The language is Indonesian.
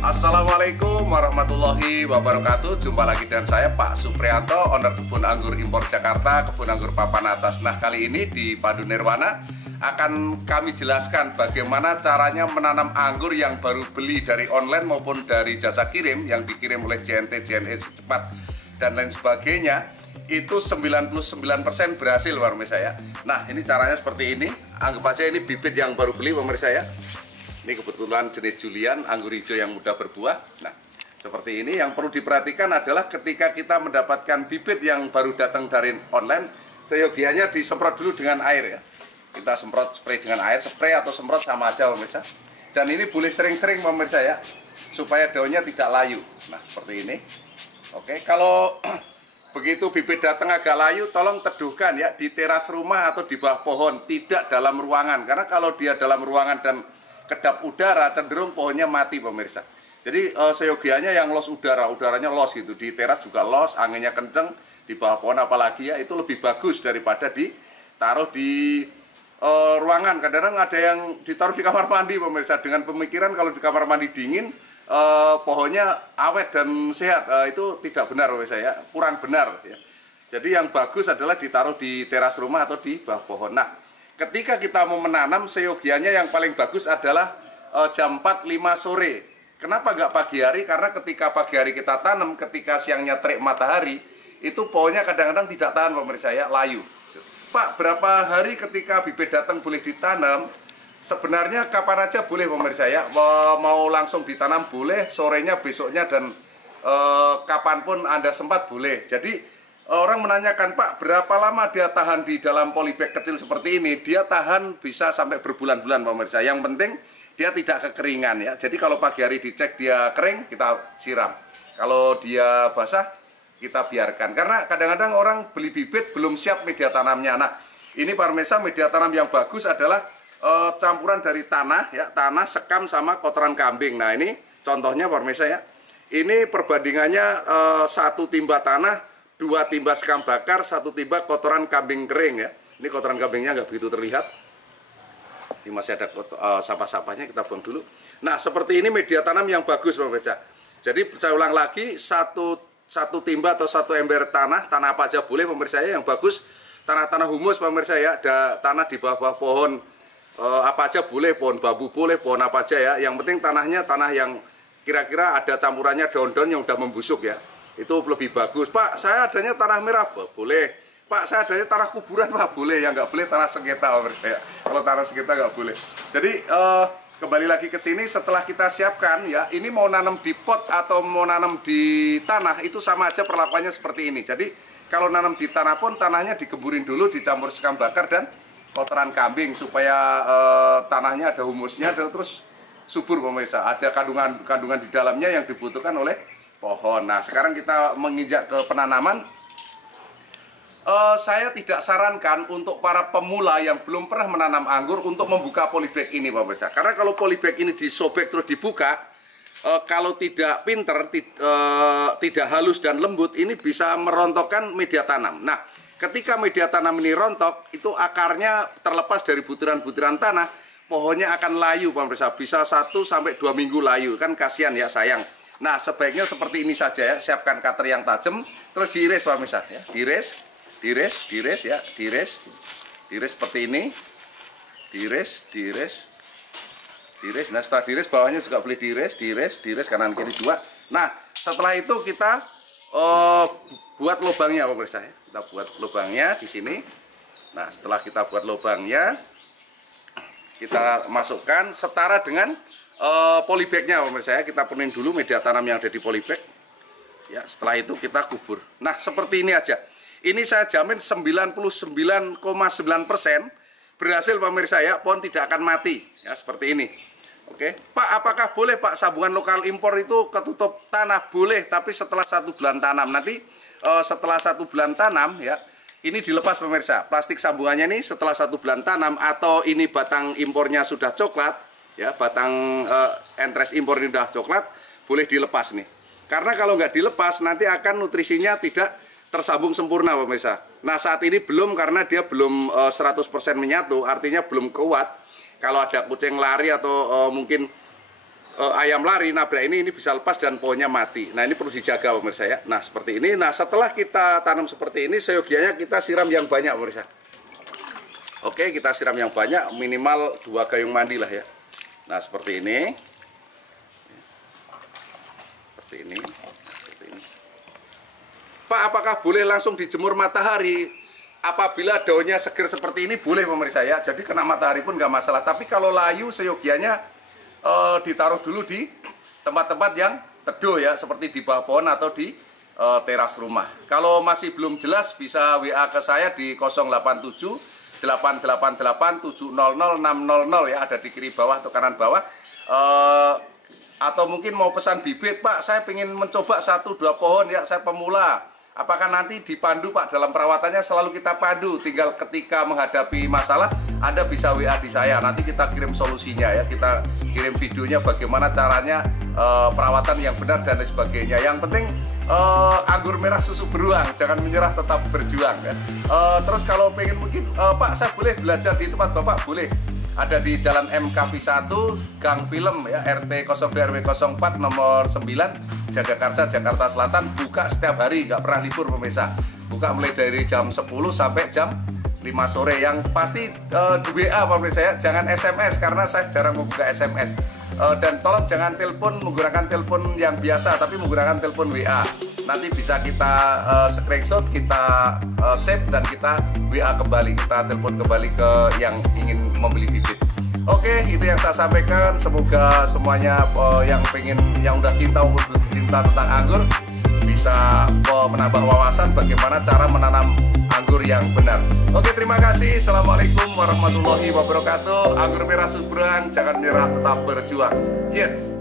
Assalamualaikum warahmatullahi wabarakatuh. Jumpa lagi dengan saya Pak Supriyanto, owner Kebun Anggur Impor Jakarta, Kebun Anggur Papan Atas. Nah, kali ini di Padu Nirwana akan kami jelaskan bagaimana caranya menanam anggur yang baru beli dari online maupun dari jasa kirim yang dikirim oleh JNT, JNE Cepat dan lain sebagainya. Itu 99% berhasil, pemirsa ya. Nah, ini caranya seperti ini. Anggap aja ini bibit yang baru beli, pemirsa ya. Ini kebetulan jenis Julian, anggur hijau yang mudah berbuah. Nah, seperti ini. Yang perlu diperhatikan adalah ketika kita mendapatkan bibit yang baru datang dari online, seyogianya disemprot dulu dengan air ya. Kita semprot spray dengan air, spray atau semprot sama aja, pemirsa. Dan ini boleh sering-sering, pemirsa ya, supaya daunnya tidak layu. Nah, seperti ini. Oke, kalau begitu bibit datang agak layu, tolong teduhkan ya di teras rumah atau di bawah pohon, tidak dalam ruangan. Karena kalau dia dalam ruangan dan kedap udara, cenderung pohonnya mati, pemirsa. Jadi seyogianya yang los udaranya los gitu. Di teras juga los, anginnya kenceng, di bawah pohon apalagi ya, itu lebih bagus daripada ditaruh di ruangan. Kadang-kadang ada yang ditaruh di kamar mandi, pemirsa, dengan pemikiran kalau di kamar mandi dingin pohonnya awet dan sehat. Itu tidak benar, pemirsa ya, kurang benar ya. Jadi yang bagus adalah ditaruh di teras rumah atau di bawah pohon. Nah, ketika kita mau menanam, seyogianya yang paling bagus adalah jam 4-5 sore. Kenapa nggak pagi hari? Karena ketika pagi hari kita tanam, ketika siangnya terik matahari, itu pohonnya kadang-kadang tidak tahan, pemirsa ya, layu. Pak, berapa hari ketika bibit datang boleh ditanam? Sebenarnya kapan aja boleh, pemirsa ya. Mau langsung ditanam boleh, sorenya, besoknya, dan kapanpun Anda sempat boleh. Jadi orang menanyakan, Pak, berapa lama dia tahan di dalam polybag kecil seperti ini? Dia tahan bisa sampai berbulan-bulan, pemirsa. Yang penting dia tidak kekeringan ya. Jadi kalau pagi hari dicek dia kering, kita siram. Kalau dia basah, kita biarkan. Karena kadang-kadang orang beli bibit belum siap media tanamnya. Nah, ini pemirsa, media tanam yang bagus adalah campuran dari tanah ya, tanah, sekam sama kotoran kambing. Nah, ini contohnya pemirsa ya. Ini perbandingannya 1 timba tanah, 2 timba sekam bakar, 1 timba kotoran kambing kering ya. Ini kotoran kambingnya nggak begitu terlihat. Ini masih ada sampah-sampahnya, kita buang dulu. Nah, seperti ini media tanam yang bagus, pemirsa. Jadi saya ulang lagi, satu timba atau 1 ember tanah apa aja boleh, pemirsa ya, yang bagus. Tanah-tanah humus, pemirsa ya, ada tanah di bawah pohon apa aja boleh, pohon bambu boleh, pohon apa aja ya. Yang penting tanahnya tanah yang kira-kira ada campurannya daun-daun yang udah membusuk ya. Itu lebih bagus. Pak, saya adanya tanah merah, boleh. Pak, saya adanya tanah kuburan, Pak, boleh. Yang nggak boleh tanah sengketa, ya. Kalau tanah sengketa nggak boleh. Jadi kembali lagi ke sini, setelah kita siapkan ya, ini mau nanam di pot atau mau nanam di tanah, itu sama aja perlakuannya seperti ini. Jadi kalau nanam di tanah pun tanahnya digemburin dulu, dicampur sekam bakar dan kotoran kambing supaya tanahnya ada humusnya dan terus subur, pemirsa. Ada kandungan di dalamnya yang dibutuhkan oleh pohon. Nah, sekarang kita menginjak ke penanaman. Saya tidak sarankan untuk para pemula yang belum pernah menanam anggur untuk membuka polybag ini, pemirsa. Karena kalau polybag ini disobek terus dibuka, kalau tidak pinter, tidak halus dan lembut, ini bisa merontokkan media tanam. Nah, ketika media tanam ini rontok, itu akarnya terlepas dari butiran-butiran tanah, pohonnya akan layu, pemirsa. Bisa 1-2 minggu layu, kan kasihan ya, sayang. Nah, sebaiknya seperti ini saja ya, siapkan cutter yang tajam, terus diiris, pemirsa ya, diiris ya, diiris seperti ini, diiris. Nah, setelah diiris bawahnya juga boleh diiris kanan kiri 2. Nah, setelah itu kita buat lubangnya, pemirsa ya. Kita buat lubangnya di sini. Nah, setelah kita buat lubangnya, kita masukkan setara dengan polybagnya, pemirsa ya. Kita penuhin dulu media tanam yang ada di polybag ya. Setelah itu kita kubur. Nah, seperti ini aja. Ini saya jamin 99,9% berhasil pemirsa ya, pohon tidak akan mati ya, seperti ini. Oke, Pak, apakah boleh Pak sambungan lokal impor itu ketutup tanah? Boleh, tapi setelah 1 bulan tanam. Nanti setelah 1 bulan tanam ya, ini dilepas pemirsa. Plastik sambungannya ini setelah 1 bulan tanam, atau ini batang impornya sudah coklat ya, batang entres impor ini sudah coklat, boleh dilepas nih. Karena kalau nggak dilepas nanti akan nutrisinya tidak tersambung sempurna pemirsa. Nah saat ini belum, karena dia belum 100% menyatu, artinya belum kuat. Kalau ada kucing lari atau mungkin ayam lari nabrak ini bisa lepas dan pohonnya mati. Nah ini perlu dijaga pemirsa ya. Nah seperti ini. Nah setelah kita tanam seperti ini, seyogianya kita siram yang banyak pemirsa. Oke, kita siram yang banyak, minimal 2 gayung mandi lah ya. Nah seperti ini. Seperti ini. Pak, apakah boleh langsung dijemur matahari? Apabila daunnya seger seperti ini boleh pemirsa ya, jadi kena matahari pun nggak masalah. Tapi kalau layu seyogianya ditaruh dulu di tempat-tempat yang teduh ya, seperti di bawah pohon atau di teras rumah. Kalau masih belum jelas bisa WA ke saya di 087 888 700 600 ya, ada di kiri bawah atau kanan bawah. Atau mungkin mau pesan bibit, Pak, saya ingin mencoba 1-2 pohon ya, saya pemula. Apakah nanti dipandu Pak, dalam perawatannya selalu kita pandu, tinggal ketika menghadapi masalah Anda bisa WA di saya, nanti kita kirim solusinya ya, kita kirim videonya bagaimana caranya perawatan yang benar dan lain sebagainya. Yang penting anggur merah susu beruang, jangan menyerah, tetap berjuang ya. Terus kalau pengen mungkin Pak, saya boleh belajar di tempat Bapak? Boleh. Ada di Jalan MKP 1, Gang Film ya, RT 02 RW 04 nomor 9, Jagakarsa, Jakarta Selatan. Buka setiap hari, nggak pernah libur pemirsa. Buka mulai dari jam 10 sampai jam 5 sore. Yang pasti di WA pemirsa ya, jangan SMS karena saya jarang membuka SMS. Dan tolong jangan telepon menggunakan telepon yang biasa, tapi menggunakan telepon WA. Nanti bisa kita screenshot, kita save, dan kita WA kembali, kita telepon kembali ke yang ingin membeli bibit. Oke, itu yang saya sampaikan. Semoga semuanya yang udah cinta tentang anggur bisa menambah wawasan bagaimana cara menanam anggur yang benar. Oke, terima kasih. Assalamualaikum warahmatullahi wabarakatuh. Anggur merah susu beruang, jangan menyerah, tetap berjuang. Yes.